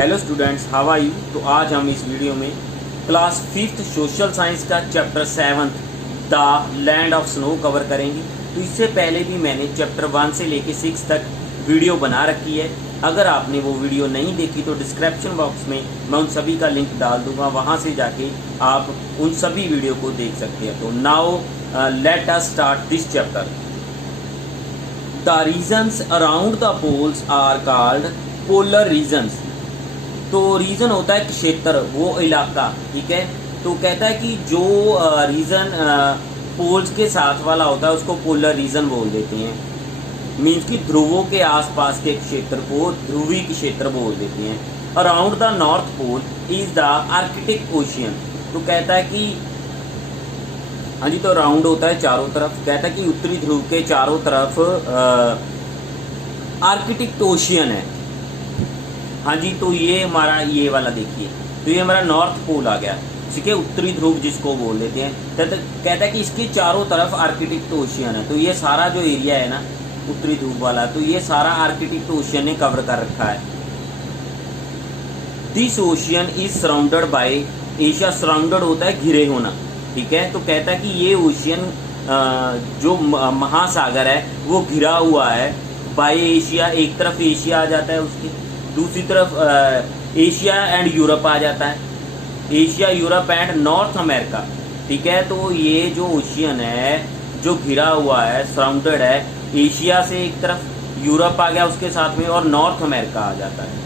Hello students, how are you. तो आज हम इस वीडियो में क्लास 5th सोशल साइंस का chapter 7 the land of snow cover करेंगे। तो इससे पहले भी मैंने चैप्टर 1 से लेके 6 तक वीडियो बना रखी है। अगर आपने वो वीडियो नहीं देखी तो डिस्क्रिप्शन बॉक्स में मैं उन सभी का लिंक डाल दूंगा, वहाँ से जाके आप उन सभी वीडियो को देख सकते हैं। तो now let us start this chapter. The regions around the poles are called polar regions. तो रीजन होता है क्षेत्र, वो इलाका, ठीक है। तो कहता है कि जो रीजन पोल्स के साथ वाला होता है उसको पोलर रीजन बोल देते हैं। मीन्स कि ध्रुवों के आसपास के क्षेत्र को ध्रुवी क्षेत्र बोल देते हैं। Around the north pole is the Arctic Ocean. तो कहता है कि हाँ जी, तो राउंड होता है चारों तरफ। कहता है कि उत्तरी ध्रुव के चारों तरफ आर्कटिक ओशियन है। हाँ जी, तो ये हमारा ये वाला देखिए, तो ये हमारा नॉर्थ पोल आ गया, ठीक है, उत्तरी ध्रुव जिसको बोल देते हैं। कहता है कि इसके चारों तरफ आर्कटिक ओशियन है। तो ये सारा जो एरिया है ना उत्तरी ध्रुव वाला, तो ये सारा आर्कटिक ओशियन ने कवर कर रखा है। This ocean is surrounded by Asia. Surrounded होता है घिरे होना, ठीक है। तो कहता है कि ये ओशियन जो महासागर है वो घिरा हुआ है बाय एशिया। एक तरफ एशिया आ जाता है, उसकी दूसरी तरफ एशिया एंड यूरोप आ जाता है। Asia, Europe and north America, ठीक है। तो ये जो ओशियन है जो घिरा हुआ है, सराउंडेड है, एशिया से एक तरफ, यूरोप आ गया उसके साथ में, और नॉर्थ अमेरिका आ जाता है।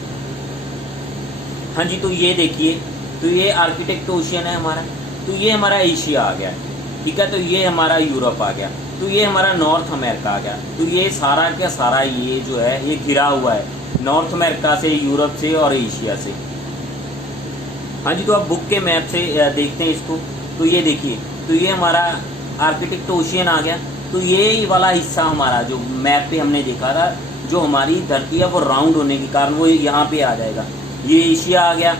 हाँ जी, तो ये देखिए, तो ये आर्कटिक ओशियन है हमारा। तो ये हमारा एशिया आ गया, ठीक है। तो ये हमारा यूरोप आ गया, तो ये हमारा नॉर्थ अमेरिका आ गया। तो ये सारा का सारा ये जो है ये घिरा हुआ है नॉर्थ अमेरिका से, यूरोप से और एशिया से। हाँ जी, तो अब बुक के मैप से देखते हैं इसको। तो ये देखिए, तो ये हमारा आर्कटिक ओशियन आ गया। तो ये वाला हिस्सा हमारा जो मैप पे हमने देखा था, जो हमारी धरती है वो राउंड होने के कारण वो यहाँ पे आ जाएगा। ये एशिया आ गया,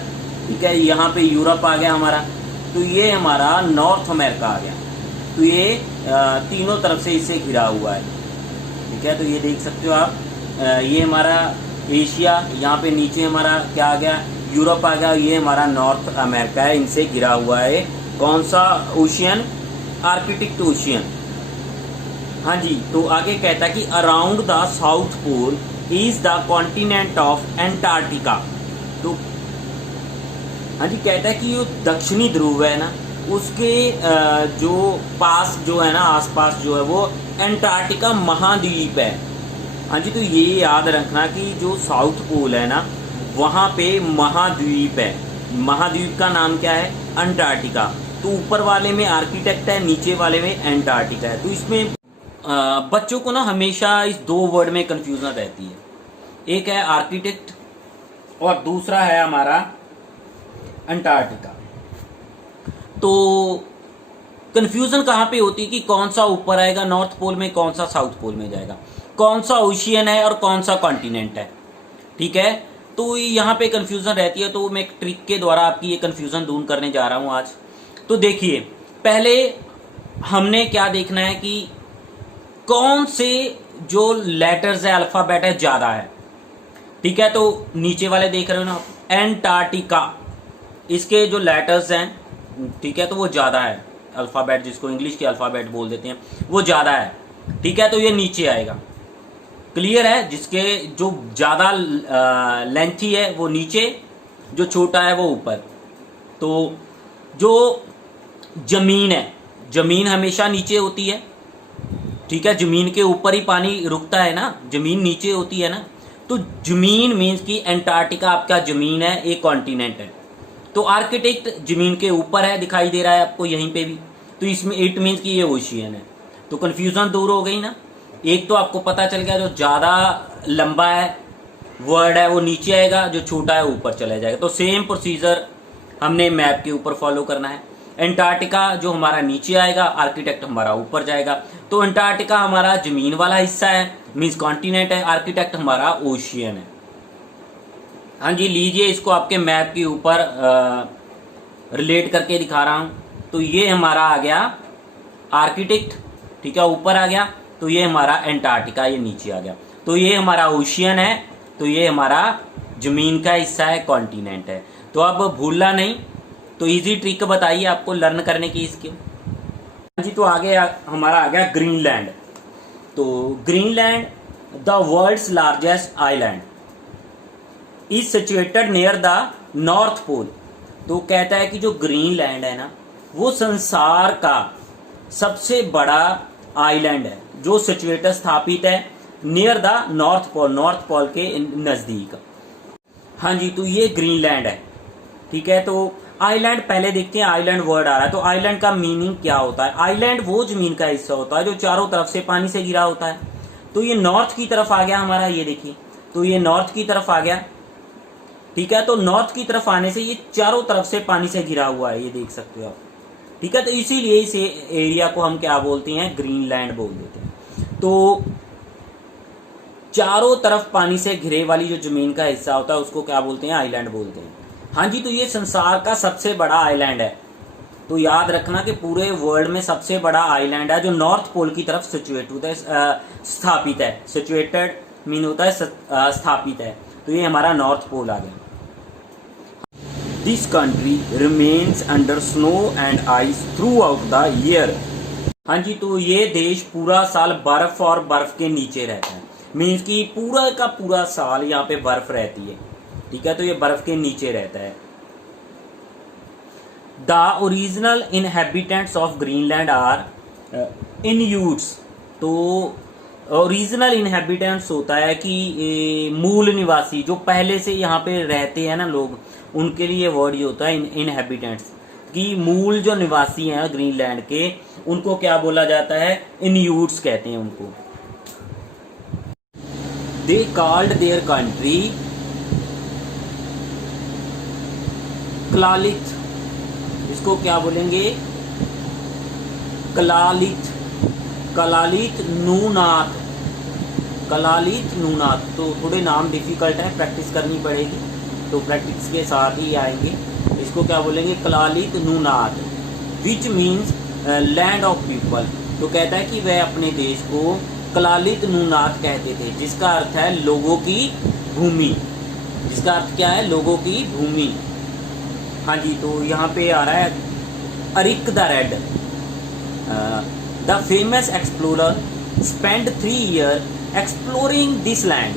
ठीक है। यहाँ पे यूरोप आ गया हमारा। तो ये हमारा नॉर्थ अमेरिका आ गया। तो ये तीनों तरफ से इससे घिरा हुआ है, ठीक है। तो ये देख सकते हो आप, ये हमारा एशिया, यहाँ पे नीचे हमारा क्या आ गया, यूरोप आ गया। ये हमारा नॉर्थ अमेरिका है, इनसे घिरा हुआ है कौन सा ओशियन, आर्कटिक ओशियन। हाँ जी, तो आगे कहता है कि around the south pole is the continent of Antarctica. तो हाँ जी, कहता है कि जो दक्षिणी ध्रुव है ना उसके जो पास जो है ना, आसपास जो है वो एंटार्क्टिका महाद्वीप है। हाँ जी, तो ये याद रखना कि जो साउथ पोल है ना वहाँ पे महाद्वीप है। महाद्वीप का नाम क्या है, अंटार्कटिका। तो ऊपर वाले में आर्किटेक्ट है, नीचे वाले में एंटार्क्टिका है। तो इसमें बच्चों को ना हमेशा इस दो वर्ड में कंफ्यूजन रहती है, एक है आर्किटेक्ट और दूसरा है हमारा अंटार्कटिका। तो कंफ्यूजन कहाँ पे होती है कि कौन सा ऊपर आएगा नॉर्थ पोल में, कौन सा साउथ पोल में जाएगा, कौन सा ओशियन है और कौन सा कॉन्टिनेंट है, ठीक है। तो यहाँ पे कंफ्यूजन रहती है। तो मैं एक ट्रिक के द्वारा आपकी ये कंफ्यूजन दूर करने जा रहा हूँ आज। तो देखिए, पहले हमने क्या देखना है कि कौन से जो लेटर्स है, अल्फाबेट है, ज्यादा है, ठीक है। तो नीचे वाले देख रहे हो ना, एंटार्क्टिका, इसके जो लेटर्स हैं, ठीक है, तो वो ज्यादा है, अल्फाबेट जिसको इंग्लिश के अल्फाबेट बोल देते हैं वो ज्यादा है, ठीक है। तो ये नीचे आएगा, क्लियर है। जिसके जो ज्यादा लेंथी है वो नीचे, जो छोटा है वो ऊपर। तो जो जमीन है, जमीन हमेशा नीचे होती है, ठीक है। जमीन के ऊपर ही पानी रुकता है ना, जमीन नीचे होती है ना। तो जमीन मीन्स की एंटार्क्टिका आपका जमीन है, एक कॉन्टिनेंट है। तो आर्कटिक जमीन के ऊपर है, दिखाई दे रहा है आपको यहीं पे भी। तो इसमें इट मीन्स कि ये ओशियन है। तो कंफ्यूजन दूर हो गई ना। एक तो आपको पता चल गया जो ज्यादा लंबा है वर्ड है वो नीचे आएगा, जो छोटा है ऊपर चला जाएगा। तो सेम प्रोसीजर हमने मैप के ऊपर फॉलो करना है। एंटार्क्टिका जो हमारा नीचे आएगा, आर्किटेक्ट हमारा ऊपर जाएगा। तो एंटार्क्टिका हमारा जमीन वाला हिस्सा है, मीन्स कॉन्टिनेंट है, आर्किटेक्ट हमारा ओशियन है। हाँ जी, लीजिए इसको आपके मैप के ऊपर रिलेट करके दिखा रहा हूं। तो ये हमारा आ गया आर्किटेक्ट, ठीक है, ऊपर आ गया। तो ये हमारा एंटार्क्टिका, ये नीचे आ गया। तो ये हमारा ओशियन है, तो ये हमारा जमीन का हिस्सा है, कॉन्टिनेंट है। तो अब भूलना नहीं, तो इजी ट्रिक बताइए आपको लर्न करने की इसकी। जी, तो आगे हमारा आ गया ग्रीनलैंड। तो Greenland the world's largest island is situated near the north pole. तो कहता है कि जो ग्रीनलैंड है ना, वो संसार का सबसे बड़ा आइलैंड है जो सिचुएटेड स्थापित है near the north pole, north pole के नजदीक। हाँ जी, तो ये ग्रीनलैंड है। ठीक है, तो आइलैंड पहले देखते हैं। आइलैंड वर्ड आ रहा है, तो आइलैंड का मीनिंग क्या होता है? आइलैंड वो जमीन का हिस्सा होता है जो चारों तरफ से पानी से घिरा होता है। तो ये नॉर्थ की तरफ आ गया हमारा, ये देखिए, तो ये नॉर्थ की तरफ आ गया। ठीक है, तो नॉर्थ की तरफ आने से ये चारों तरफ से पानी से घिरा हुआ है, ये देख सकते हो आप। ठीक है, तो इसीलिए इस एरिया को हम क्या बोलते हैं? ग्रीनलैंड बोल देते हैं। तो चारों तरफ पानी से घिरे वाली जो जमीन का हिस्सा होता है उसको क्या बोलते हैं? आइलैंड बोलते हैं। हाँ जी, तो ये संसार का सबसे बड़ा आइलैंड है। तो याद रखना कि पूरे वर्ल्ड में सबसे बड़ा आइलैंड है जो नॉर्थ पोल की तरफ सिचुएट होता है, स्थापित है। सिचुएटेड मीन होता है स्थापित है। तो ये हमारा नॉर्थ पोल आ गया। This country remains under snow and ice through out the year. हाँ जी, तो ये देश पूरा साल बर्फ और बर्फ के नीचे रहता है। मीन्स कि पूरा का पूरा साल यहाँ पे बर्फ रहती है। ठीक है, तो ये बर्फ के नीचे रहता है। The original inhabitants of Greenland are Inuits. तो ओरिजिनल इनहेबिटेंट्स होता है कि मूल निवासी, जो पहले से यहाँ पे रहते हैं ना लोग, उनके लिए वर्ड ये होता है इनहेबिटेंट्स, कि मूल जो निवासी हैं ग्रीनलैंड के, उनको क्या बोला जाता है? इन्यूट्स कहते हैं उनको। They called their country Kalaallit. इसको क्या बोलेंगे? क्लालिथ, कलालिथ नूनाथ, कलालिथ नूनाथ। तो थोड़े नाम डिफिकल्ट है, प्रैक्टिस करनी पड़ेगी, तो प्रैक्टिस के साथ ही आएंगे। इसको क्या बोलेंगे? Kalaallit Nunaat, which means land of people. तो कहता है कि वह अपने देश को क्लालिथ नूनाथ कहते थे, जिसका अर्थ है लोगों की भूमि। जिसका अर्थ क्या है? लोगों की भूमि। हाँ जी, तो यहाँ पे आ रहा है Erik the Red, the famous explorer spend 3 years exploring this land,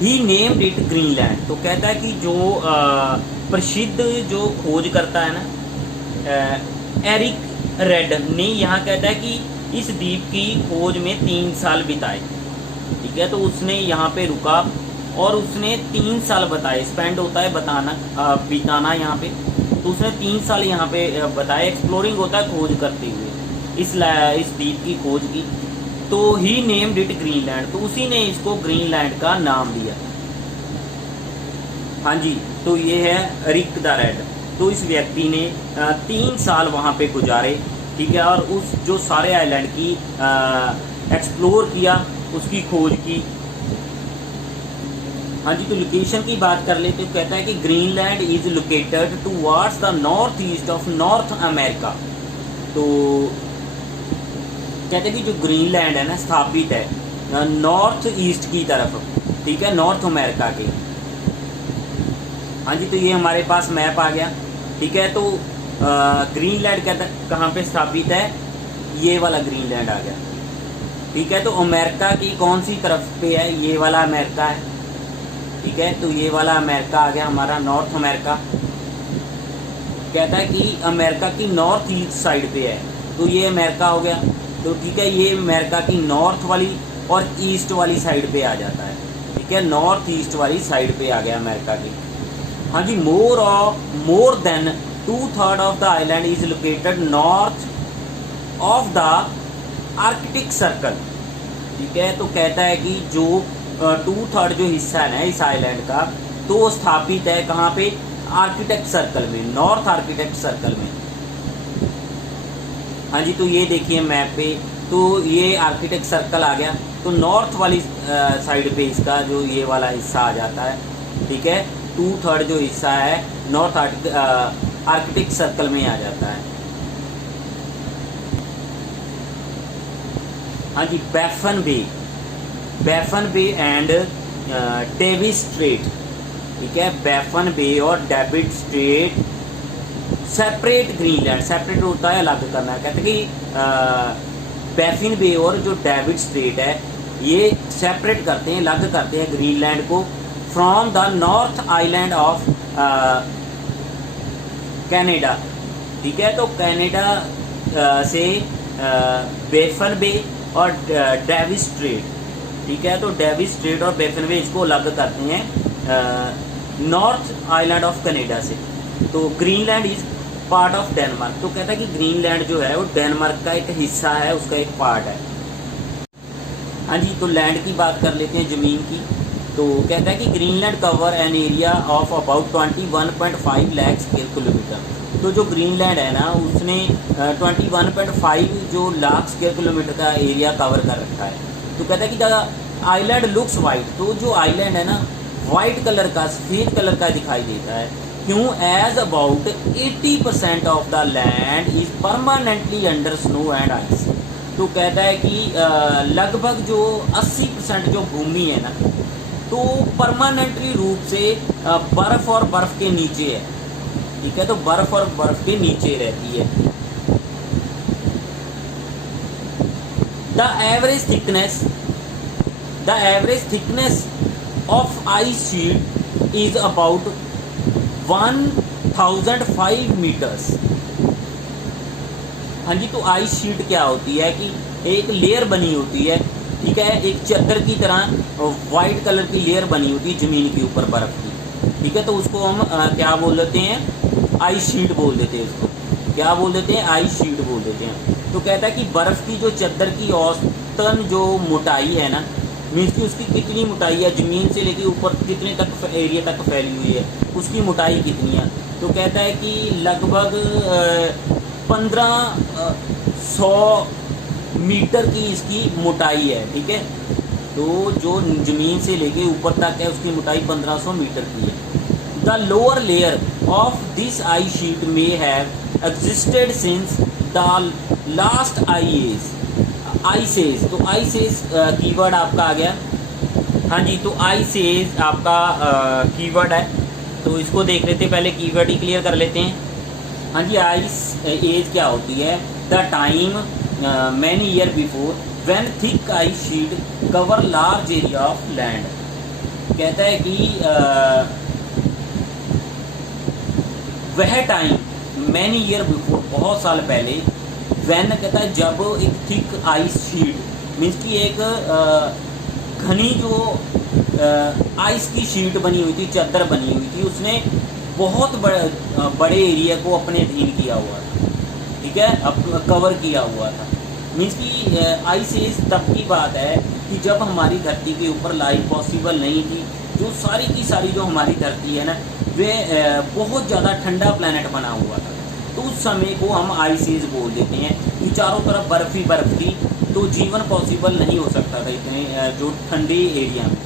he named it Greenland. तो कहता है कि जो प्रसिद्ध जो खोज करता है ना, एरिक रेड ने यहाँ कहता है कि इस द्वीप की खोज में 3 साल बिताए। ठीक है, तो उसने यहाँ पे रुका और उसने 3 साल बताए। स्पेंड होता है बताना, बिताना यहाँ पे। तो उसने 3 साल यहाँ पे बताए। एक्सप्लोरिंग होता है खोज करते हुए इस द्वीप की खोज की। तो ही नेम्ड इट ग्रीनलैंड, तो उसी ने इसको ग्रीनलैंड का नाम दिया। हाँ जी, तो ये है रिक द रेड। तो इस व्यक्ति ने 3 साल वहाँ पे गुजारे। ठीक है, और उस जो सारे आइलैंड की एक्सप्लोर किया, उसकी खोज की। हाँ जी, तो लोकेशन की बात कर लेते तो कहता है कि Greenland is located towards the north east of north America. तो कहते हैं कि जो ग्रीनलैंड है ना, स्थापित है नॉर्थ ईस्ट की तरफ। ठीक है, नॉर्थ अमेरिका के। हाँ जी, तो ये हमारे पास मैप आ गया। ठीक है, तो ग्रीनलैंड कहता कहाँ पे स्थापित है? ये वाला ग्रीनलैंड आ गया। ठीक है, तो अमेरिका की कौन सी तरफ पे है? ये वाला अमेरिका है। ठीक है, तो ये वाला अमेरिका आ गया हमारा, नॉर्थ अमेरिका। कहता है कि अमेरिका की नॉर्थ ईस्ट साइड पे है, तो ये अमेरिका हो गया। तो ठीक है, ये अमेरिका की नॉर्थ वाली और ईस्ट वाली साइड पे आ जाता है। ठीक है, नॉर्थ ईस्ट वाली साइड पे आ गया अमेरिका की। हाँ जी, more than 2/3 of the island is located north of the Arctic circle. ठीक है, तो कहता है कि जो 2/3 जो हिस्सा है ना इस आइलैंड का, तो वो स्थापित है कहाँ पे? आर्किटेक्ट सर्कल में, नॉर्थ आर्किटेक्ट सर्कल में। हाँ जी, तो ये देखिए मैप पे, तो ये आर्किटेक्ट सर्कल आ गया। तो नॉर्थ वाली साइड पे इसका जो ये वाला हिस्सा आ जाता है। ठीक है, 2/3 जो हिस्सा है नॉर्थ आर्कटिक सर्कल में आ जाता है। हाँ जी, बैफन बे एंड डेविस स्ट्रेट, ठीक है, बैफन बे और David straight separate Greenland, separate होता है अलग करना है, कहते कि बैफिन बे और जो डेविड स्ट्रेट है ये सेपरेट करते हैं, अलग करते हैं ग्रीनलैंड को from the north island of Canada, ठीक है। तो कनाडा से बैफन बे और डेविस स्ट्रेट, ठीक है, तो डेविस स्ट्रेट और बैफन बे इसको अलग करते हैं नॉर्थ आइलैंड ऑफ कनाडा से। तो Greenland is part of Denmark, तो कहता है कि ग्रीनलैंड जो है वो डेनमार्क का एक हिस्सा है, उसका एक पार्ट है। हाँ जी, तो लैंड की बात कर लेते हैं, ज़मीन की। तो कहता है कि Greenland cover an area of about 21.5 lakh square kilometre. तो जो ग्रीनलैंड है ना उसने 21.5 जो लाख स्क्वायर किलोमीटर का एरिया कवर कर रखा है। तो कहता है कि द आइलैंड लुक्स वाइट, तो जो आइलैंड है ना वाइट कलर का, सफ़ेद कलर का दिखाई देता है। क्यों? As about 80% of the land is permanently under snow and ice. तो कहता है कि लगभग जो 80% जो भूमि है ना तो परमानेंटली रूप से बर्फ और बर्फ के नीचे है, ठीक है, तो बर्फ और बर्फ के नीचे रहती है। The average thickness of ice sheet is about 1005 metres. हाँ जी, तो आइस शीट क्या होती है कि एक लेयर बनी होती है, ठीक है, एक चादर की तरह वाइट कलर की लेयर बनी होती है ज़मीन के ऊपर बर्फ़ की, ठीक है, तो उसको हम क्या बोल देते हैं? आइस शीट बोल देते हैं उसको। क्या बोल देते हैं? आइस शीट बोल देते हैं। तो कहता है कि बर्फ़ की जो चादर की औसतन जो मोटाई है ना, मीन्स कि उसकी कितनी मोटाई है, ज़मीन से लेके ऊपर कितने तक एरिया तक फैली हुई है, उसकी मोटाई कितनी है। तो कहता है कि लगभग 1500 मीटर की इसकी मोटाई है, ठीक है। तो जो ज़मीन से लेके ऊपर तक है उसकी मोटाई 1500 मीटर की है। The lower layer of this ice sheet may have existed since the last ice age. तो आइस एज कीवर्ड आपका आ गया। हाँ जी, तो आइस एज आपका कीवर्ड है, तो इसको देख लेते हैं, पहले कीवर्ड ही क्लियर कर लेते हैं। हाँ जी, आइस एज क्या होती है? The time many year before when thick ice sheet cover large area of land. कहता है कि वह टाइम मैनी ईयर बिफोर, बहुत साल पहले, व्हेन कहता है जब एक थिक आइस शीट मीन्स की एक घनी जो आइस की शीट बनी हुई थी, चादर बनी हुई थी, उसने बहुत बड़े एरिया को अपने अधीन किया हुआ था, ठीक है, कवर किया हुआ था। मीन्स कि आइस एज तब की बात है कि जब हमारी धरती के ऊपर लाइफ पॉसिबल नहीं थी। जो सारी की सारी जो हमारी धरती है ना वे बहुत ज़्यादा ठंडा प्लैनेट बना हुआ था। तो उस समय को हम आइस एज बोल देते हैं कि चारों तरफ बर्फ़ ही बर्फ़ थी, तो जीवन पॉसिबल नहीं हो सकता था इतने जो ठंडे एरिया में।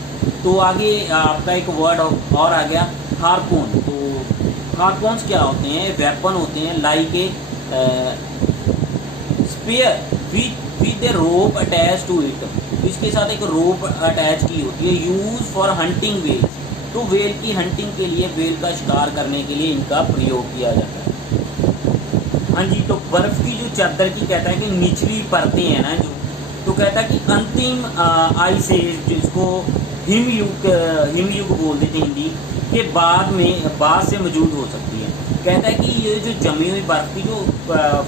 तो आगे आपका एक वर्ड और आ गया, हार्पून। तो हार्पून्स क्या होते हैं? वेपन होते हैं like a spear with a rope attach to it. इसके साथ एक रोप अटैच की होती है। यूज फॉर हंटिंग वेल, तो वेल की हंटिंग के लिए, वेल का शिकार करने के लिए इनका प्रयोग किया जाता है। हाँ जी, तो बर्फ़ की जो चादर की कहता है कि निचली परतें हैं ना जो, तो कहता है कि अंतिम आइस एज जिसको हिमयुग बोल देते हैं हिंदी के बाद से मौजूद हो सकती है। कहता है कि ये जो जमी हुई बर्फ़ की जो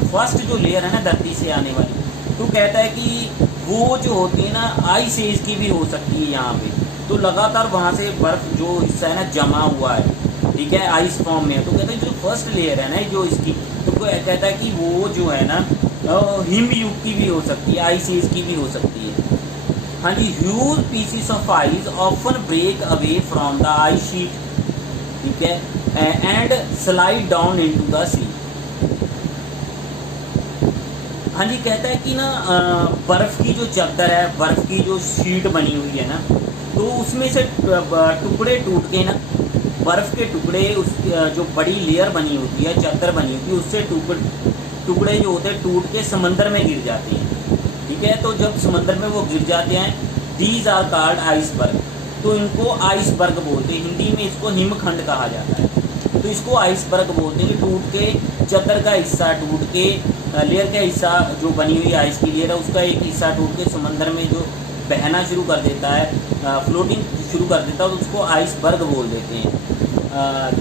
फर्स्ट जो लेयर है ना धरती से आने वाली, तो कहता है कि वो जो होती है ना आइस एज की भी हो सकती है यहाँ पे। तो लगातार वहाँ से बर्फ़ जो हिस्सा है ना जमा हुआ है, ठीक है, आइस फॉर्म में। तो कहता है जो फर्स्ट लेयर है ना जो इसकी, तो कहता है कि वो जो है ना हिमयुग की भी हो सकती है, आइस एज की भी हो सकती है। हाँ जी, huge pieces of ice often break away from the ice sheet, ठीक है, and slide down into the sea. हाँ जी, कहता है कि ना बर्फ़ की जो चादर है, बर्फ़ की जो शीट बनी हुई है ना, तो उसमें से टुकड़े टूट के ना, बर्फ़ के टुकड़े उस जो बड़ी लेयर बनी होती है, चादर बनी होती है, उससे टुकड़े जो होते हैं टूट के समंदर में गिर जाते हैं, ठीक है। तो जब समंदर में वो गिर जाते हैं, दीज आर कॉल्ड आइसबर्ग। तो इनको आइसबर्ग बोलते हैं। हिंदी में इसको हिमखंड कहा जाता है। तो इसको आइसबर्ग बोलते हैं। टूट के चद्दर का हिस्सा टूट के लेयर का हिस्सा जो बनी हुई आइस की लेयर है उसका एक हिस्सा टूट के समंदर में जो बहना शुरू कर देता है, फ्लोटिंग शुरू कर देता है, तो उसको आइसबर्ग बोल देते हैं।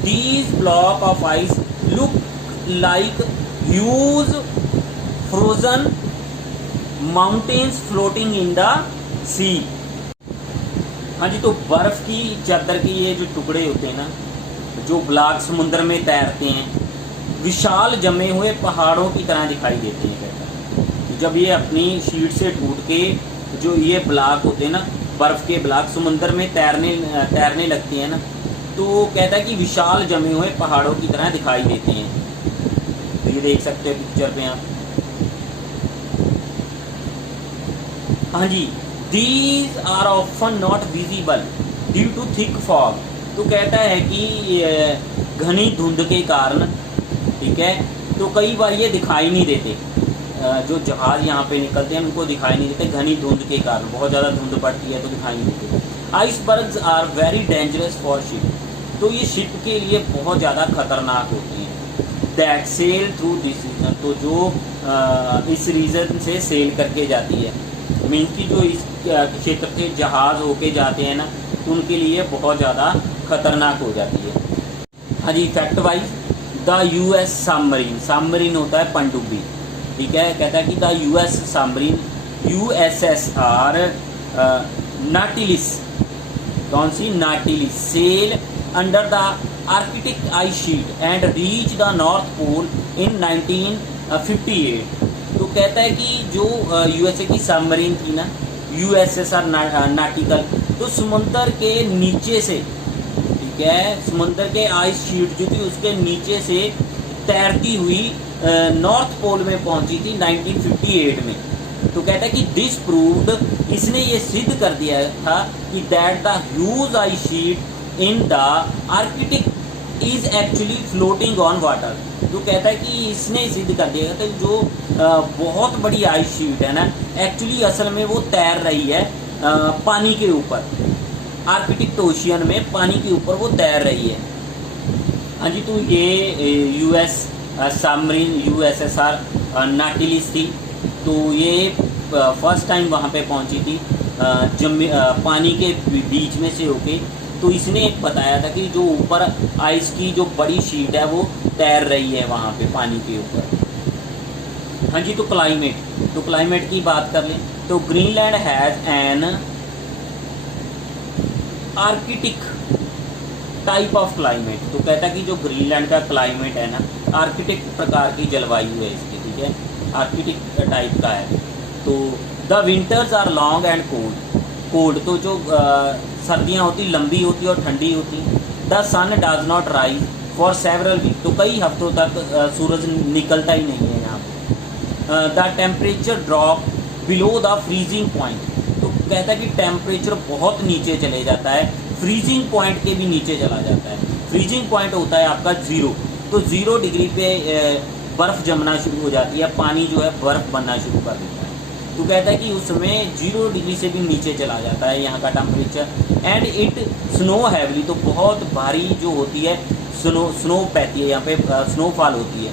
These block of ice look like huge frozen mountains floating in the sea. हाँ जी, तो बर्फ़ की चादर के ये जो टुकड़े होते हैं ना, जो ब्लॉक समुद्र में तैरते हैं, विशाल जमे हुए पहाड़ों की तरह दिखाई देते हैं। कहता है जब ये अपनी शीट से टूट के जो ये ब्लॉक होते हैं ना, बर्फ़ के ब्लॉक समुद्र में तैरने लगते हैं ना, तो कहता है कि विशाल जमे हुए पहाड़ों की तरह दिखाई देते हैं। तो ये देख सकते हैं पिक्चर पे आप। हाँ जी, these are often not visible due to thick fog. तो कहता है कि घनी धुंध के कारण, ठीक है, तो कई बार ये दिखाई नहीं देते। जो जहाज़ यहाँ पे निकलते हैं उनको दिखाई नहीं देते, घनी धुंध के कारण। बहुत ज़्यादा धुंध पड़ती है तो दिखाई नहीं देते। Icebergs are very dangerous for ship. तो ये शिप के लिए बहुत ज़्यादा खतरनाक होती हैं। That sail through this region. तो जो इस रीजन से सेल करके जाती है, मीन्स की जो इस क्षेत्र से जहाज़ होके जाते हैं ना, तो उनके लिए बहुत ज़्यादा खतरनाक हो जाती है। हाँ जी, fact wise the US submarine, submarine होता है पनडुब्बी, ठीक है। कहता है कि the US submarine USSR Nautilus, कौन सी, Nautilus, sail under the Arctic ice sheet and reach the north Pole in 1958। तो कहता है कि जो यूएसए की सबमरीन थी ना, USSR नाटिकल, तो समुंदर के नीचे से, ठीक है, समुंदर के आइस शीट जो थी उसके नीचे से तैरती हुई नॉर्थ पोल में पहुंची थी 1958 में। तो कहता है कि दिस प्रूव्ड, इसने ये सिद्ध कर दिया था कि that the huge ice sheet in the Arctic is actually floating on water. तो कहता है कि इसने सिद्ध कर दिया था जो बहुत बड़ी आइस शीट है ना, एक्चुअली असल में वो तैर रही है पानी के ऊपर, आर्कटिक ओशियन में पानी के ऊपर वो तैर रही है। हाँ जी, तो ये यूएस सबमरीन USSR नाटिलिस थी। तो ये फर्स्ट टाइम वहाँ पे पहुँची थी पानी के बीच में से होके। तो इसने बताया था कि जो ऊपर आइस की जो बड़ी शीट है वो तैर रही है वहाँ पे पानी के ऊपर। हाँ जी, तो क्लाइमेट की बात कर लें तो Greenland has an Arctic type of climate. तो कहता है कि जो ग्रीनलैंड का क्लाइमेट है ना, आर्कटिक प्रकार की जलवायु है इसकी, ठीक है, आर्कटिक टाइप का है। तो the winters are long and cold, तो जो सर्दियाँ होती लंबी होती और ठंडी होती। The sun does not rise for several week, तो कई हफ्तों तक सूरज निकलता ही नहीं है यहाँ पे। The temperature drop below the freezing point. तो कहता है कि टेम्परेचर बहुत नीचे चले जाता है, फ्रीजिंग पॉइंट के भी नीचे चला जाता है। फ्रीजिंग पॉइंट होता है आपका 0, तो 0 डिग्री पे बर्फ़ जमना शुरू हो जाती है, पानी जो है बर्फ़ बनना शुरू कर देता है। तो कहता है कि उसमें 0 डिग्री से भी नीचे चला जाता है यहाँ का temperature. And it snow heavily, तो बहुत भारी जो होती है स्नो पैती है यहाँ पे, स्नोफॉल होती है।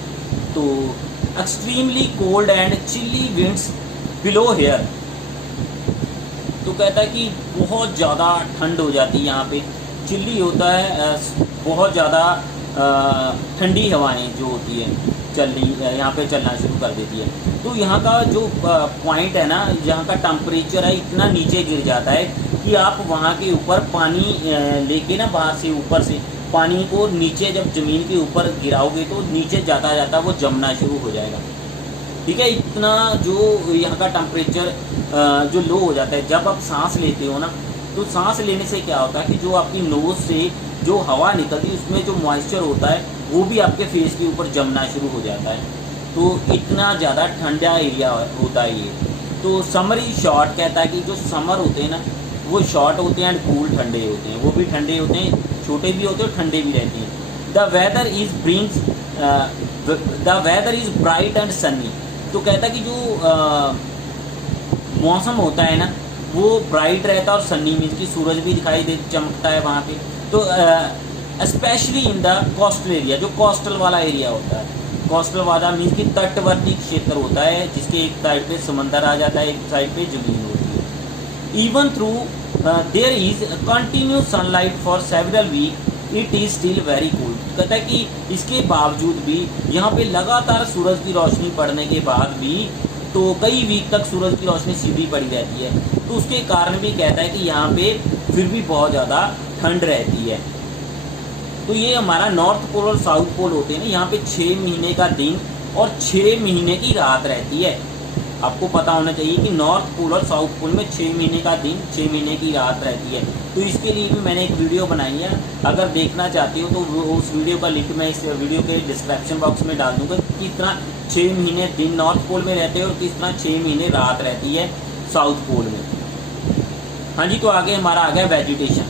तो extremely cold and chilly winds blow here. तो कहता है कि बहुत ज़्यादा ठंड हो जाती है यहाँ पे, चिल्ली होता है, बहुत ज़्यादा ठंडी हवाएं जो होती है यहाँ पे चलना शुरू कर देती है। तो यहाँ का जो पॉइंट है ना, यहाँ का टेम्परेचर है इतना नीचे गिर जाता है कि आप वहाँ के ऊपर पानी लेके ना, वहाँ से ऊपर से पानी को नीचे जब ज़मीन के ऊपर गिराओगे तो नीचे जाता जाता वो जमना शुरू हो जाएगा, ठीक है। इतना जो यहाँ का टेम्परेचर जो लो हो जाता है। जब आप सांस लेते हो ना, तो सांस लेने से क्या होता है कि जो आपकी नोज़ से जो हवा निकलती है उसमें जो मॉइस्चर होता है वो भी आपके फेस के ऊपर जमना शुरू हो जाता है। तो इतना ज़्यादा ठंडा एरिया होता है ये। तो समर इज शॉर्ट, कहता है कि जो समर होते हैं ना वो शॉर्ट होते हैं एंड कूल, ठंडे होते हैं, वो भी ठंडे होते हैं, छोटे भी होते हैं और ठंडे भी रहते हैं। The weather is bright and sunny. तो कहता है कि जो मौसम होता है ना वो ब्राइट रहता है और सन्नी मीन्स की सूरज भी दिखाई दे चमकता है वहाँ पे। तो specially in the coastal area, जो कोस्टल वाला एरिया होता है, कोस्टल वाला मीन्स की तटवर्ती क्षेत्र होता है जिसके एक साइड पे समंदर आ जाता है, एक साइड पे जमीन होती है। Even through there is continuous sunlight for several week it is still very cold. कहता है कि इसके बावजूद भी यहाँ पे लगातार सूरज की रोशनी पड़ने के बाद भी तो कई वीक तक सूरज की रोशनी सीधी पड़ी रहती है, तो उसके कारण भी कहता है कि यहाँ पे फिर भी बहुत ज़्यादा ठंड रहती है। तो ये हमारा नॉर्थ पोल और साउथ पोल होते हैं ना, यहाँ पे 6 महीने का दिन और 6 महीने की रात रहती है। आपको पता होना चाहिए कि नॉर्थ पोल और साउथ पोल में 6 महीने का दिन 6 महीने की रात रहती है। तो इसके लिए भी मैंने एक वीडियो बनाई है, अगर देखना चाहती हो तो उस वीडियो का लिंक मैं इस वीडियो के डिस्क्रिप्शन बॉक्स में डाल दूँगा। किस तरह 6 महीने दिन नॉर्थ पोल में रहते हैं और किस तरह 6 महीने रात रहती है साउथ पोल में। हाँ जी, तो आगे हमारा आ गया वेजिटेशन।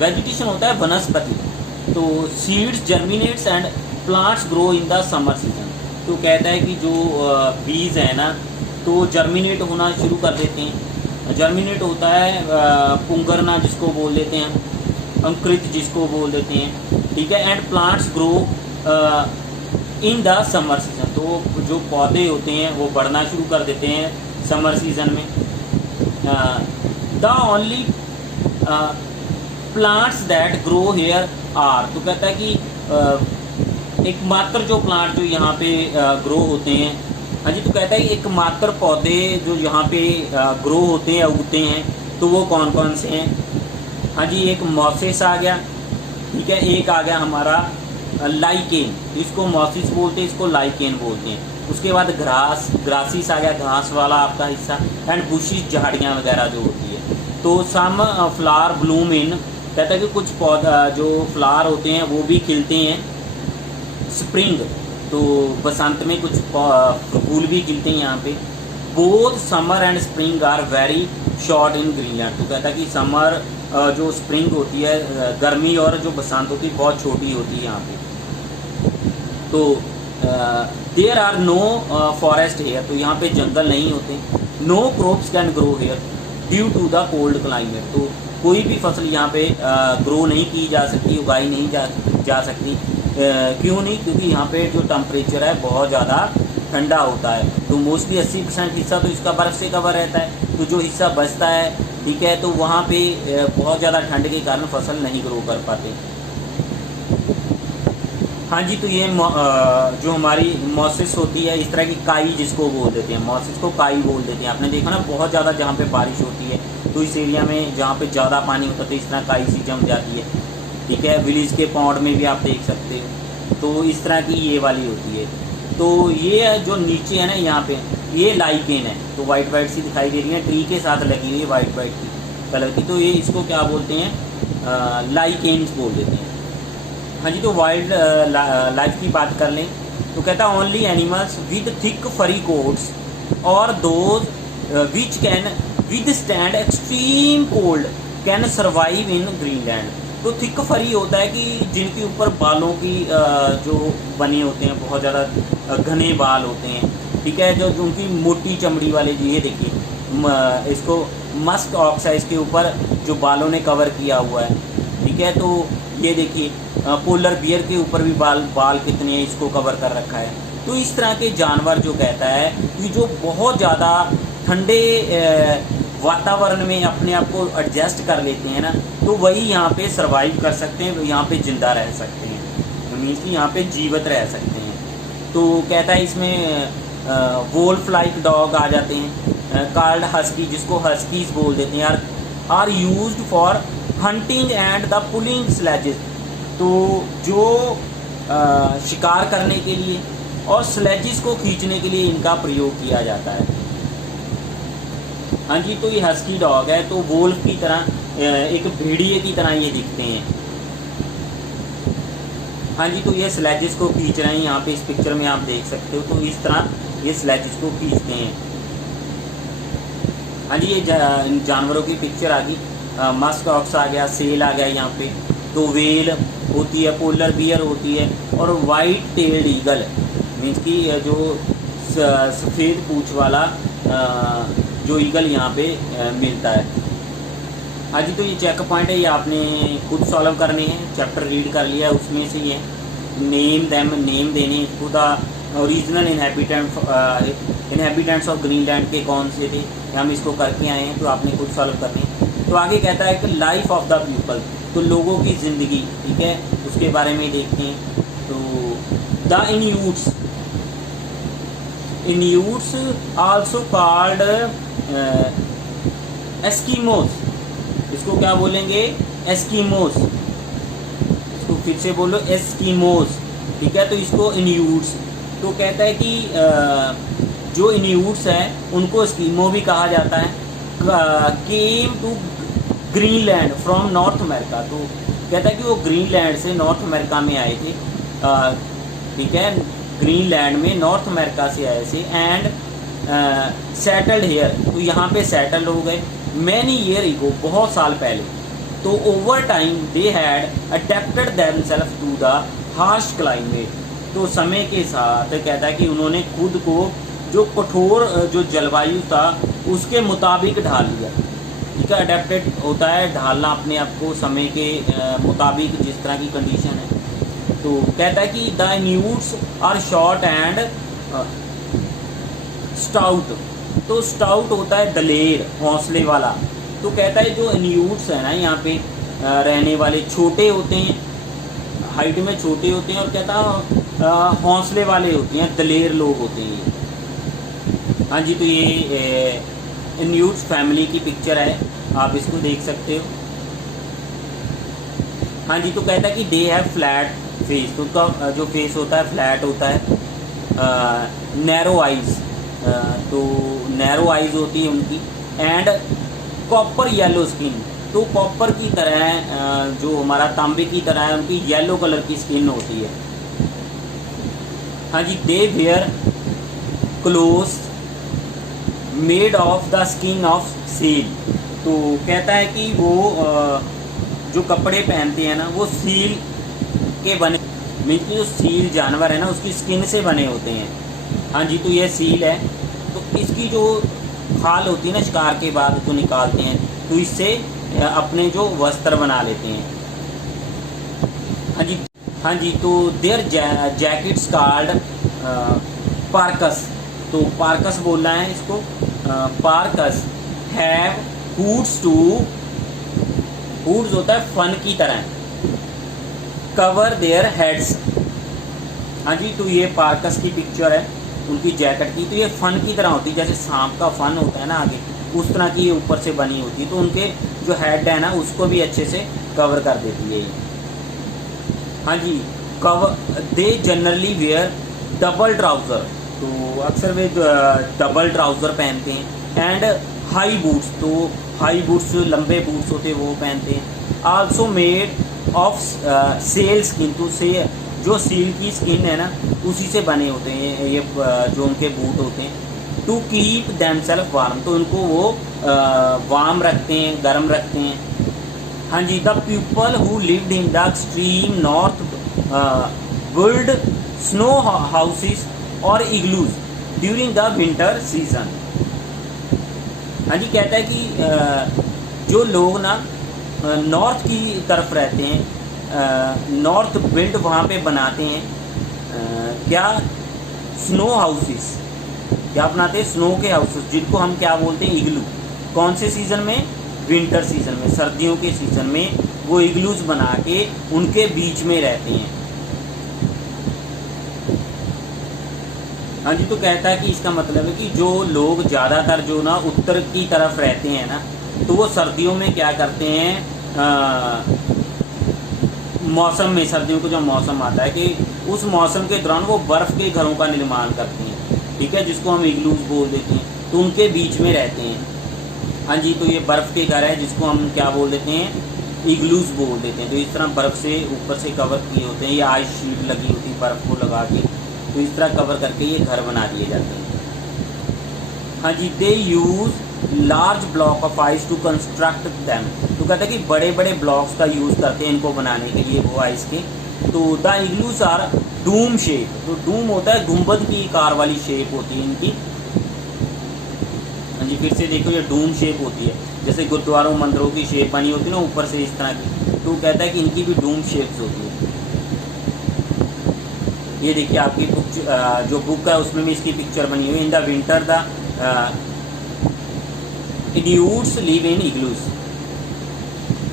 वेजिटेशन होता है वनस्पति। तो seeds germinates and plants grow in the summer season. तो कहता है कि जो बीज है ना, तो जर्मिनेट होना शुरू कर देते हैं। जर्मिनेट होता है पुंगरना जिसको बोल देते हैं, अंकुरित जिसको बोल देते हैं, ठीक है। And plants grow in the summer season. तो जो पौधे होते हैं वो बढ़ना शुरू कर देते हैं समर सीजन में। The only plants that grow here are. तो कहता है कि एकमात्र जो प्लांट जो यहाँ पे ग्रो होते हैं, हाँ जी, तो कहता है कि एकमात्र पौधे जो यहाँ पे ग्रो होते हैं, उगते हैं, तो वो कौन कौन से हैं। हाँ जी, एक मॉसिस आ गया, ठीक है। एक आ गया हमारा लाइकेन, इसको मॉसिस बोलते हैं, इसको लाइकेन बोलते हैं। उसके बाद ग्रासिस आ गया, घास वाला आपका हिस्सा। एंड बुशिस, झाड़ियाँ वगैरह जो होती है। तो सम फ्लावर ब्लूम इन। कहता है कि कुछ पौधा जो फ्लावर होते हैं वो भी खिलते हैं स्प्रिंग, तो बसंत में कुछ फूल भी खिलते हैं यहाँ पे। Both summer and spring are very short in Greenland. तो कहता है कि समर जो स्प्रिंग होती है, गर्मी, और जो बसंत होती है बहुत छोटी होती है यहाँ पे। तो there are no forest here. तो यहाँ पे जंगल नहीं होते। No crops can grow here due to the cold climate. तो कोई भी फसल यहाँ पे ग्रो नहीं की जा सकती, उगाई नहीं जा सकती। क्यों नहीं? क्योंकि यहाँ पे जो टेम्परेचर है बहुत ज़्यादा ठंडा होता है। तो मोस्टली 80% हिस्सा तो इसका बर्फ़ से कवर रहता है। तो जो हिस्सा बचता है, ठीक है, तो वहाँ पे बहुत ज़्यादा ठंड के कारण फसल नहीं ग्रो कर पाते। हाँ जी, तो ये जो हमारी मॉसिस होती है, इस तरह की काई जिसको बोल देते हैं, मॉसिस को काई बोल देते हैं। आपने देखा ना, बहुत ज़्यादा जहाँ पे बारिश होती है तो इस एरिया में जहाँ पे ज़्यादा पानी होता है तो इस तरह काई सी जम जाती है, ठीक है। विलेज के पॉन्ड में भी आप देख सकते हो। तो इस तरह की ये वाली होती है। तो ये जो नीचे है ना, यहाँ पे ये लाइकेन है। तो वाइट वाइट सी दिखाई दे रही है, ट्री के साथ लगी हुई है वाइट वाइट की कलर की। तो ये इसको क्या बोलते हैं, लाइकेन्स बोल देते हैं। हाँ जी, तो वाइल्ड लाइफ की बात कर लें तो कहता है ओनली एनिमल्स विद थिक फरी कोट्स और those which can withstand extreme cold can survive in Greenland. तो थिक फरी होता है कि जिनके ऊपर बालों की जो बने होते हैं, बहुत ज़्यादा घने बाल होते हैं, ठीक है, जो उनकी मोटी चमड़ी वाले। जी ये देखिए, इसको मस्क ऑक्स है, इसके ऊपर जो बालों ने कवर किया हुआ है, ठीक है। तो ये देखिए, पोलर बियर के ऊपर भी बाल कितने हैं, इसको कवर कर रखा है। तो इस तरह के जानवर जो कहता है कि जो बहुत ज़्यादा ठंडे वातावरण में अपने आप को एडजस्ट कर लेते हैं ना, तो वही यहाँ पे सरवाइव कर सकते हैं, यहाँ पे जिंदा रह सकते हैं, मीन्स कि यहाँ पे जीवित रह सकते हैं। तो कहता है इसमें वोल्फ लाइक डॉग आ जाते हैं, कार्ड हस्की, जिसको हस्कीज बोल देते हैं, are used for hunting and the pulling sledges. तो जो शिकार करने के लिए और स्लेजेस को खींचने के लिए इनका प्रयोग किया जाता है। हाँ जी, तो ये हस्की डॉग है, तो वोल्फ की तरह, एक भेड़िए की तरह ये दिखते हैं। हाँ जी, तो ये स्लेजेस को खींच रहे हैं, यहाँ पे इस पिक्चर में आप देख सकते हो। तो इस तरह ये स्लेजेस को खींचते हैं। हाँ जी, ये जानवरों की पिक्चर आ गई। मस्क ऑक्स आ गया, सेल आ गया यहाँ पे। तो वेल होती है, पोलर बियर होती है, और वाइट टेल्ड ईगल मीन्स की जो सफ़ेद पूँछ वाला जो ईगल यहाँ पे मिलता है। हाँ जी, तो ये चेक पॉइंट है, ये आपने खुद सॉल्व करने हैं। चैप्टर रीड कर लिया, उसमें से ये नेम देम, नेम देने इसको। The original inhabitants of Greenland के कौन से थे, हम इसको करके आए हैं, तो आपने खुद सॉल्व करने हैं। तो आगे कहता है कि लाइफ ऑफ द पीपल, तो लोगों की ज़िंदगी, ठीक है, उसके बारे में देखते हैं। तो द इन्यूट्स आल्सो कॉल्ड एस्कीमोस, इसको क्या बोलेंगे, एस्कीमोस, इसको फिर से बोलो एस्कीमोस, ठीक है। तो इसको इन्यूट्स, तो कहता है कि जो इन्यूट्स हैं उनको एस्कीमो भी कहा जाता है। Came to Greenland from North America, तो कहता है कि वो ग्रीनलैंड से नॉर्थ अमेरिका में आए थे, ठीक है, ग्रीनलैंड में नॉर्थ अमेरिका से आए थे। एंड सेटल्ड हेयर, तो यहाँ पे सेटल हो गए। मैनी ईयर इगो, बहुत साल पहले। तो over time they had adapted themselves to the harsh climate, तो समय के साथ कहता है कि उन्होंने खुद को जो कठोर जो जलवायु था उसके मुताबिक ढाल लिया, ठीक है। अडेप्टेड होता है ढालना अपने आप को समय के मुताबिक, जिस तरह की कंडीशन है। तो कहता है कि the Inuits are short and stout, तो स्टाउट होता है दलेर, हौसले वाला। तो कहता है जो न्यूट्स है ना यहाँ पे रहने वाले, छोटे होते हैं, हाइट में छोटे होते हैं, और कहता हौसले वाले होते हैं, दलेर लोग होते हैं ये। हाँ जी, तो ये न्यूट्स फैमिली की पिक्चर है, आप इसको देख सकते हो। हाँ जी, तो कहता है कि दे हैव फ्लैट फेस, तो उसका जो फेस होता है फ्लैट होता है। नैरो आइज़, तो नैरो आइज़ होती है उनकी। एंड कॉपर येलो स्किन, तो कॉपर की तरह जो हमारा तांबे की तरह है, उनकी येलो कलर की स्किन होती है। हाँ जी, they wear cloth made of the skin of seal, तो कहता है कि वो जो कपड़े पहनते हैं ना वो सील के बने, मीन्स जो सील जानवर है ना उसकी स्किन से बने होते हैं। हाँ जी, तो ये सील है, तो इसकी जो खाल होती है ना शिकार के बाद तो निकालते हैं, तो इससे अपने जो वस्त्र बना लेते हैं। हाँ जी, हाँ जी, तो देयर जैकेट्स कॉल्ड पार्कस, तो पार्कस बोलना है इसको। Parkas have hoods too, hoods होता है फन की तरह, कवर देयर हेड्स। हाँ जी, तो ये पार्कस की पिक्चर है उनकी जैकेट की, तो ये फन की तरह होती है, जैसे सांप का फन होता है ना आगे, उस तरह की ये ऊपर से बनी होती है। तो उनके जो हेड है ना उसको भी अच्छे से कवर कर देती है ये। हाँ जी, cover they generally wear double trouser, तो अक्सर वे डबल ट्राउज़र पहनते हैं। एंड हाई बूट्स, तो हाई बूट्स लंबे बूट्स होते हैं वो पहनते हैं। Also made of seal skin, तो से जो सील की स्किन है ना उसी से बने होते हैं ये जो उनके बूट होते हैं। टू कीप देमसेल्फ वार्म, तो उनको वो वार्म रखते हैं, गर्म रखते हैं। हाँ जी, the people who lived in the extreme north build snow houses और igloos during the winter season. हाँ जी, कहता है कि जो लोग ना नॉर्थ की तरफ रहते हैं, नॉर्थ बिल्ड वहाँ पे बनाते हैं क्या, स्नो हाउसेस, क्या बनाते हैं, स्नो के हाउसेस, जिनको हम क्या बोलते हैं, इग्लू। कौन से सीज़न में, विंटर सीज़न में, सर्दियों के सीज़न में वो इग्लूज बना के उनके बीच में रहते हैं। हाँ जी, तो कहता है कि इसका मतलब है कि जो लोग ज़्यादातर जो ना उत्तर की तरफ रहते हैं ना, तो वो सर्दियों में क्या करते हैं, मौसम में, सर्दियों का जो मौसम आता है कि उस मौसम के दौरान वो बर्फ़ के घरों का निर्माण करते हैं, ठीक है, जिसको हम इग्लूज बोल देते हैं। तो उनके बीच में रहते हैं। हाँ जी, तो ये बर्फ़ के घर है जिसको हम क्या बोल देते हैं, इग्लूज बोल देते हैं। तो इस तरह बर्फ़ से ऊपर से कवर किए होते हैं, या आइस शीट लगी होती है बर्फ़ को लगा के, तो इस तरह कवर करके ये घर बना दिए जाते हैं। हाँ जी, they use large block of ice to construct them, तो कहते हैं कि बड़े बड़े ब्लॉक्स का यूज़ करते हैं इनको बनाने के लिए, वो आइस के। तो the igloos are dome shape, तो डूम होता है गुंबद की कार वाली शेप होती है इनकी। हाँ जी फिर से देखो, ये डूम शेप होती है, जैसे गुरुद्वारों मंदिरों की शेप बनी होती है ना ऊपर से इस तरह की, तो कहता है कि इनकी भी डूम शेप्स होती है। ये देखिए आपकी जो बुक है उसमें भी इसकी पिक्चर बनी हुई। In the winter the Inuits live in igloos.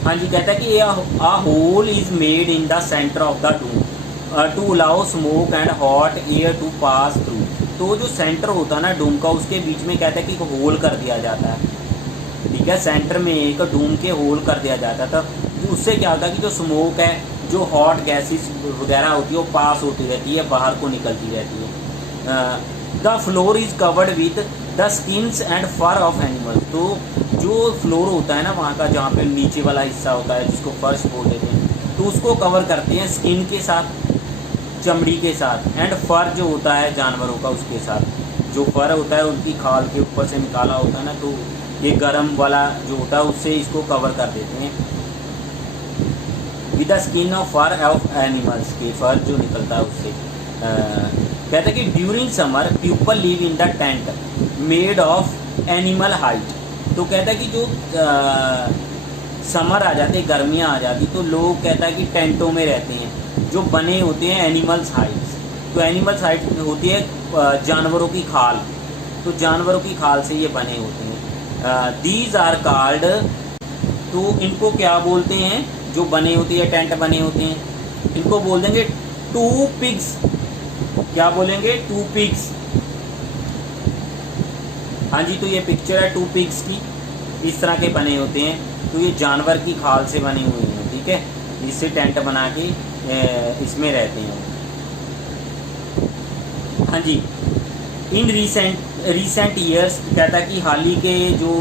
हाँ जी, कहता है कि a hole is made in the center of the dome to allow smoke and hot air to pass through। तो जो सेंटर होता है ना डूम का, उसके बीच में कहता है कि एक होल कर दिया जाता है, ठीक है, सेंटर में एक डूम के होल कर दिया जाता था। तो उससे क्या होता है कि जो स्मोक है, जो हॉट गैसेस वगैरह होती है वो पास होती रहती है, बाहर को निकलती रहती है। The floor is covered with the skins and fur of animal. तो जो फ्लोर होता है ना वहाँ का, जहाँ पे नीचे वाला हिस्सा होता है जिसको फर्श बोल देते हैं, तो उसको कवर करते हैं स्किन के साथ, चमड़ी के साथ, एंड फर जो होता है जानवरों का उसके साथ। जो फर होता है उनकी खाल के ऊपर से निकाला होता है ना, तो ये गर्म वाला जो होता है उससे इसको कवर कर देते हैं। With the skin of fur of animals, के फर जो निकलता है उससे। कहते हैं कि during summer people live in the tent made of animal hide. तो कहता है कि जो समर आ जाते, गर्मियाँ आ जाती, तो लोग कहता है कि टेंटों में रहते हैं जो बने होते हैं एनिमल्स हाइट्स। तो एनिमल्स हाइट होती है जानवरों की खाल, तो जानवरों की खाल से ये बने होते हैं। दीज आर कॉल्ड, तो इनको क्या बोलते हैं, जो बने होती है टेंट बने होते हैं, इनको बोल देंगे टू पिग्स। क्या बोलेंगे? Tupiks. हाँ जी, तो ये पिक्चर है टू पिग्स की, इस तरह के बने होते हैं। तो ये जानवर की खाल से बनी हुई हैं, ठीक है, इससे टेंट बना के इसमें रहते हैं। हाँ जी, इन रिसेंट ईयर्स, कहता है कि हाल ही के जो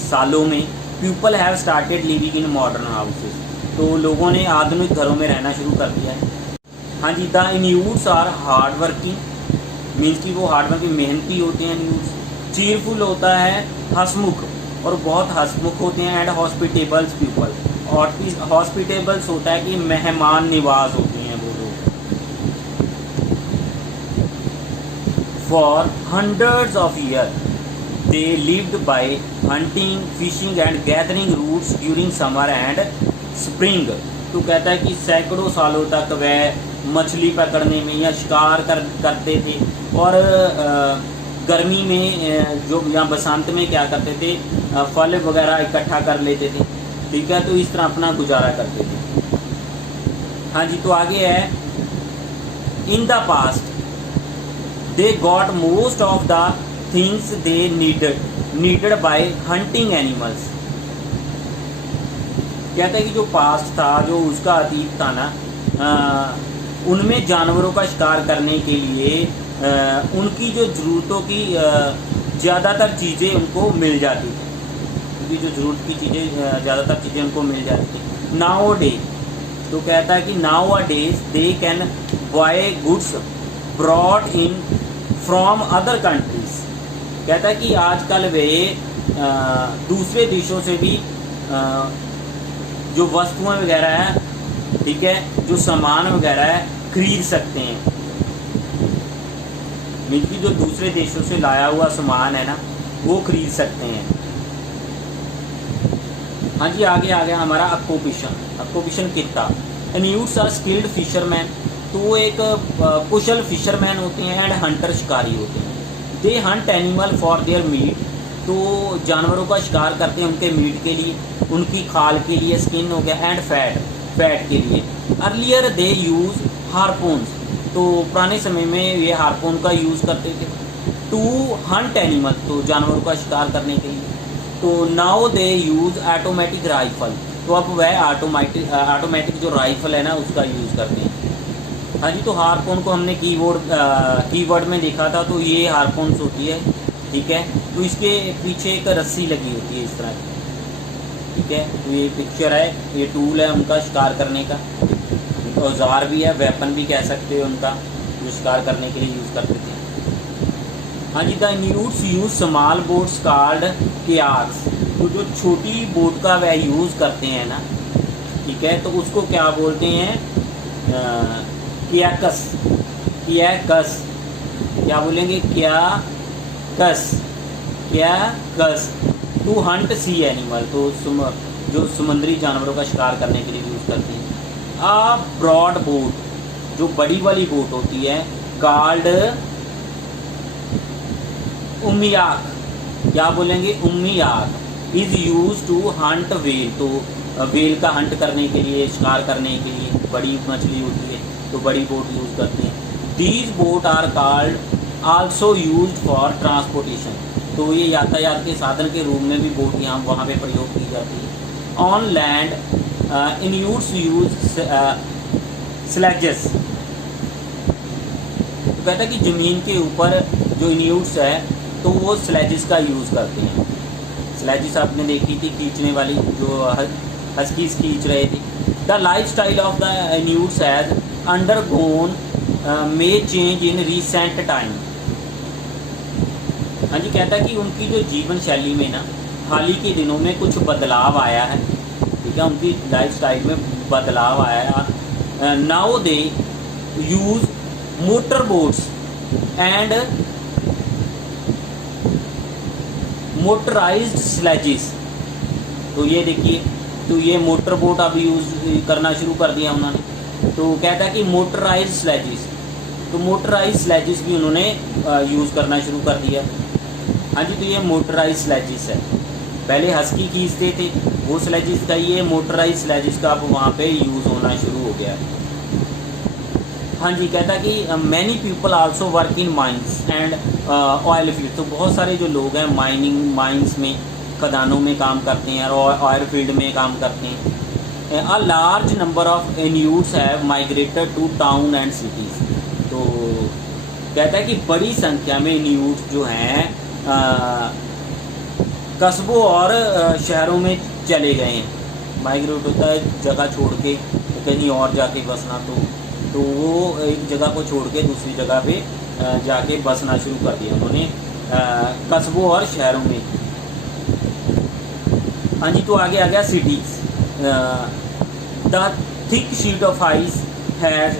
सालों में people have started living in modern houses. तो लोगों ने आधुनिक घरों में रहना शुरू कर दिया है। हाँ जी, the Inuits are hard working, means कि वो हार्ड वर्किंग मेहनती होते हैं। इन्यूट्स चीयरफुल होता है, हंसमुख, और बहुत हंसमुख होते हैं। एंड हॉस्पिटेबल्स पीपल, और हॉस्पिटेबल्स होता है कि मेहमान निवाज होते हैं वो लोग। For hundreds of year they lived by hunting, fishing and gathering roots during summer and spring. तो कहता है कि सैकड़ों सालों तक वह मछली पकड़ने में या शिकार करते थे, और गर्मी में जो या बसंत में क्या करते थे, फल वगैरह इकट्ठा कर लेते थे, ठीक है, तो इस तरह अपना गुजारा करते थे। हाँ जी, तो आगे है, in the past they got most of the things they needed bye hunting animals. कहता है कि जो पास्ट था, जो उसका अतीत था ना, उनमें जानवरों का शिकार करने के लिए उनकी जो ज़रूरतों की ज़्यादातर चीज़ें उनको मिल जाती थी, उनकी जो ज़रूरत की चीज़ें ज़्यादातर चीज़ें उनको मिल जाती थी। नाउ डे, तो कहता है कि nowadays they can buy goods brought in from other countries. कहता है कि आजकल वे दूसरे देशों से भी जो वस्तुएं वगैरह है, ठीक है, जो सामान वगैरह है खरीद सकते हैं। मिलकी जो दूसरे देशों से लाया हुआ सामान है ना, वो खरीद सकते हैं। हाँ जी, आगे आ गया हमारा अक्कोपिशन कितना। इन्यूट्स आर स्किल्ड फिशरमैन, तो वो एक कुशल फिशरमैन होते हैं। एंड हंटर, शिकारी होते हैं। दे Hunt animal for their meet, तो जानवरों का शिकार करते हैं उनके मीट के लिए, उनकी खाल के लिए, स्किन हो गया, एंड फैट के लिए। अर्लियर दे यूज़ हार्पून्स, तो पुराने समय में ये हार्पून का यूज़ करते थे टू हंट एनिमल, तो जानवरों का शिकार करने के लिए। तो now they use automatic rifle, तो अब वह ऑटोमेटिक जो राइफल है ना उसका यूज़ करते हैं। हाँ जी, तो हार्पून को हमने कीवर्ड में देखा था, तो ये हार्पून्स होती है, ठीक है। तो इसके पीछे एक रस्सी लगी होती है इस तरह की, ठीक है। तो ये पिक्चर है, ये टूल है उनका शिकार करने का, औजार भी है, वेपन भी कह सकते हो उनका, जो शिकार करने के लिए यूज़ करते थे। हाँ जी, the Inuits use small boats called kayaks, तो जो छोटी बोट का वह यूज़ करते हैं ना, ठीक है, तो उसको क्या बोलते हैं, कियाकस। क्या बोलेंगे? कियाकस, क्या कस टू हंट सी एनिमल, तो जो समुद्री जानवरों का शिकार करने के लिए यूज़ करते हैं। आ ब्रॉड बोट, जो बड़ी वाली बोट होती है, कॉल्ड उम्मियाक, क्या बोलेंगे umiak, is use to hunt whale, तो वेल का हंट करने के लिए, शिकार करने के लिए बड़ी मछली होती है तो बड़ी बोट यूज़ करते हैं। These boat are called also use for transportation, तो ये यातायात के साधन के रूप में भी बोट यहाँ वहाँ पे प्रयोग की जाती है। ऑन लैंड इन्यूट्स यूज स्लेजेस, तो कहता है कि ज़मीन के ऊपर जो इन्यूट्स है तो वो स्लेजेस का यूज़ करते हैं। स्लेजेस आपने देखी थी खींचने वाली, जो हस्कीज खींच रहे थे। The lifestyle of the Inuits has undergone may change in recent time. हाँ जी, कहता है कि उनकी जो जीवन शैली में ना हाल ही के दिनों में कुछ बदलाव आया है, ठीक है, उनकी लाइफ स्टाइल में बदलाव आया है। Now they use motor boats and motorised sledges, तो ये देखिए, तो ये मोटर बोट अब यूज़ करना शुरू कर दिया उन्होंने। तो कहता है कि मोटराइज्ड स्लेजेस, तो मोटराइज्ड स्लेजेस भी उन्होंने यूज़ करना शुरू कर दिया। हाँ जी, तो ये मोटराइज्ड स्लेजेस है, पहले हस्की खींचते थे वो स्लेजेस का, ये मोटराइज्ड स्लेजेस का अब वहाँ पे यूज़ होना शुरू हो गया है। हाँ जी, कहता कि many people also work in mines and oil field, तो बहुत सारे जो लोग हैं माइंस में, खदानों में काम करते हैं और ऑयल फील्ड में काम करते हैं। A large number of Inuits have migrated to town and cities, तो कहता है कि बड़ी संख्या में इन्यूट्स जो हैं कस्बों और शहरों में चले गए हैं। माइग्रेट होता है जगह छोड़ के कहीं और जाके बसना, तो वो एक जगह को छोड़ के दूसरी जगह पे जाके बसना शुरू कर दिया उन्होंने कस्बों और शहरों में। हाँ जी, तो आगे आ गया cities. The thick sheet of ice has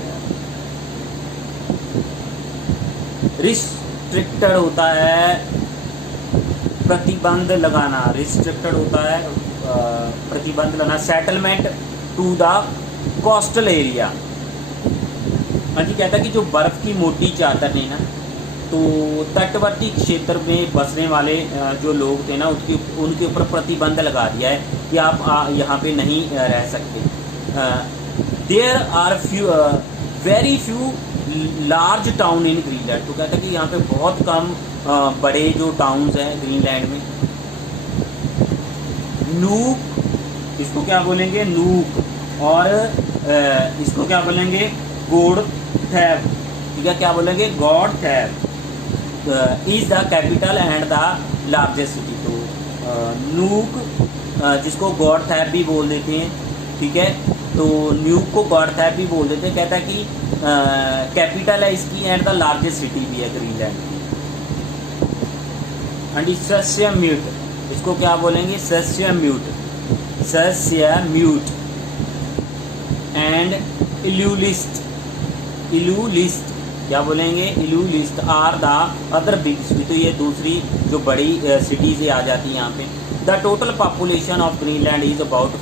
restricted, होता है प्रतिबंध लगाना, रिस्ट्रिक्टेड होता है प्रतिबंध लगाना, settlement to the coastal area. हाँ जी, कहता है कि जो बर्फ़ की मोटी चादर ने ना, तो तटवर्ती क्षेत्र में बसने वाले जो लोग थे ना, उनके ऊपर प्रतिबंध लगा दिया है कि आप यहाँ पे नहीं रह सकते। There are very few large town in Greenland, तो कहता है कि यहाँ पे बहुत कम बड़े जो टाउन्स हैं ग्रीनलैंड में। नूक, इसको क्या बोलेंगे नूक, और इसको क्या बोलेंगे गोड थैब, ठीक है, क्या बोलेंगे Godthab, is the capital and the largest city. तो नूक जिसको गॉड थैब भी बोल देते हैं, ठीक है, तो न्यूक को गॉड थैब भी बोल देते हैं। कहता है कि कैपिटल है इसकी एंड द लार्जेस्ट सिटी भी है ग्रीनलैंड। एंड सस्यम्यूट, इसको क्या बोलेंगे सस्यम्यूट, सस्यम्यूट एंड इल्यूलिस्ट, इल्यूलिस्ट क्या बोलेंगे Ilulissat are the other big city, तो ये दूसरी जो बड़ी सिटीज़ आ जाती है यहाँ पे। The total population of Greenland is about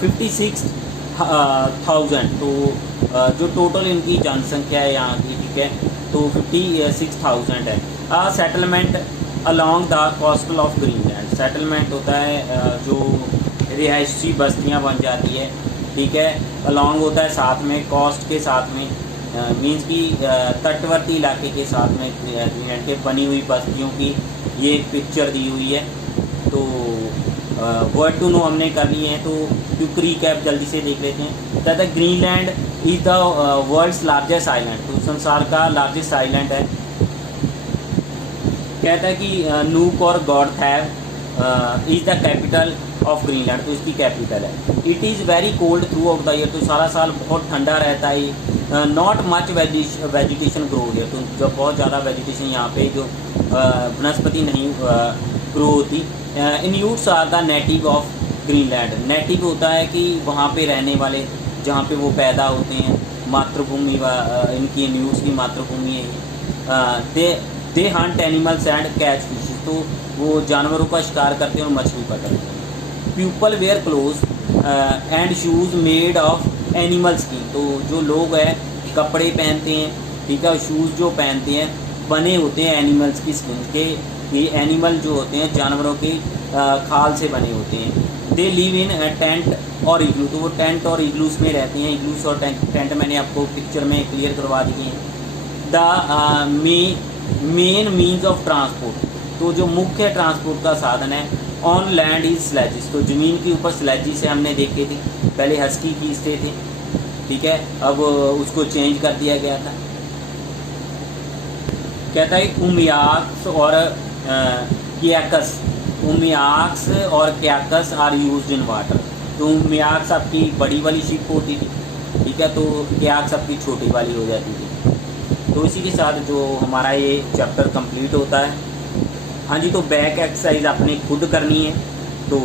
56,000, तो जो टोटल इनकी जनसंख्या है यहाँ की, ठीक है, तो 56,000 है। Settlement along the coastal of Greenland, settlement होता है जो रिहायशी बस्तियाँ बन जाती है, ठीक है, अलॉन्ग होता है साथ में, कॉस्ट के साथ में, मीन्स की तटवर्ती इलाके के साथ में ग्रीनलैंड के बनी हुई बस्तियों की ये एक पिक्चर दी हुई है। तो वर्ड टू नो हमने कर लिए हैं, तो क्विक रिकैप जल्दी से देख लेते हैं। कहता है Greenland is the world's largest island, तो संसार का लार्जेस्ट आइलैंड है। कहता है कि नूक और Godthab is the capital of Greenland, तो इसकी कैपिटल है। It is very cold throughout the year, तो सारा साल बहुत ठंडा रहता है। Not much vegetation grow here, तो जब बहुत ज़्यादा वेजिटेशन यहाँ पे जो वनस्पति नहीं ग्रो होती। Inuits are the native of Greenland, native होता है कि वहाँ पे रहने वाले, जहाँ पे वो पैदा होते हैं, मातृभूमि इनकी इन्यूट्स की मातृभूमि है। They they hunt animals and catch fish, तो वो जानवरों का शिकार करते हैं और मछली पकड़ते हैं। People where cloth and shoes made of animal skin, तो जो लोग हैं कपड़े पहनते हैं, ठीक है, शूज़ जो पहनते हैं बने होते हैं एनिमल्स की स्किन के, ये एनिमल जो होते हैं जानवरों के खाल से बने होते हैं। दे लिव इन टेंट और इग्लू, तो वो टेंट और इग्लूस में रहते हैं। इग्लूस और टेंट मैंने आपको पिक्चर में क्लियर करवा दिए हैं। The main means of transport, तो जो मुख्य ट्रांसपोर्ट का साधन है ऑन लैंड इज स्लेजिस, तो ज़मीन के ऊपर स्लेजिस से हमने देखे थे, पहले हस्की खींचते थे, ठीक है, अब उसको चेंज कर दिया गया था। कहता है उमियाक्स और क्याकस, उमियाक्स और क्याकस आर यूज्ड इन वाटर, तो उमियाक्स आपकी बड़ी वाली शिप होती थी, ठीक है, तो क्याक्स आपकी छोटी वाली हो जाती थी। तो इसी के साथ जो हमारा ये चैप्टर कंप्लीट होता है। हाँ जी, तो बैक एक्सरसाइज आपने खुद करनी है। तो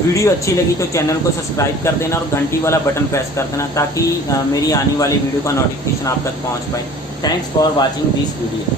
वीडियो अच्छी लगी तो चैनल को सब्सक्राइब कर देना और घंटी वाला बटन प्रेस कर देना, ताकि मेरी आने वाली वीडियो का नोटिफिकेशन आप तक पहुंच पाए। Thanks for watching this video.